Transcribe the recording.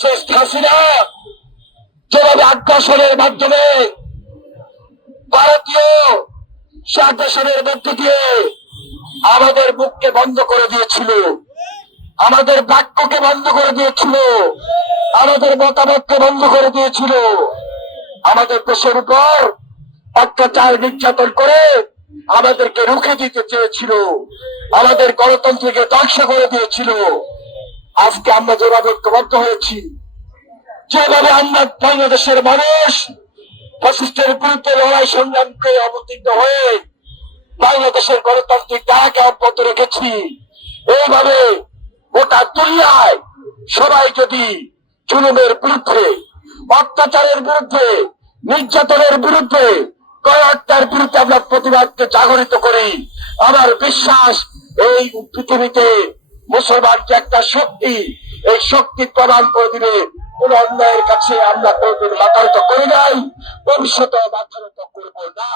Fascist Hasina যেভাবে আগ্রাসনের মাধ্যমে ভারতীয় আগ্রাসনের মধ্যে দিয়ে আমাদের মুখকে বন্ধ করে দিয়েছিল, আমাদের বাক্যকে বন্ধ করে দিয়েছিল, আমাদের মতামতকে বন্ধ করে দিয়েছিল, আমাদের দেশের উপর অত্যাচার নির্যাতন করে আমাদেরকে রুখে দিতে চেয়েছিল, আমাদের গণতন্ত্রকে ধ্বংস করে দিয়েছিল। আজকে আমরা যেভাবে ঐক্যবদ্ধ হয়েছি, যেভাবে আমরা বাংলাদেশের মানুষ ফ্যাসিস্টের বিরুদ্ধে লড়াই সংগ্রামকে অবতীর্ণ হয়ে বাংলাদেশের গণতান্ত্রিক ধারাকে অব্যাহত রেখেছি, এইভাবে গোটা দুনিয়ায় সবাই যদি জুলুমের বিরুদ্ধে, অত্যাচারের বিরুদ্ধে, নির্যাতনের বিরুদ্ধে, গণহত্যার বিরুদ্ধে আমরা প্রতিবাদকে জাগরিত করি, আমার বিশ্বাস এই পৃথিবীতে মুসলমান যে একটা শক্তি, এই শক্তি প্রদান করে দিবে। কোন অন্যায়ের কাছে আমরা কোনদিন মাথা নত করি নাই, ভবিষ্যতে মাথা নত করবো না।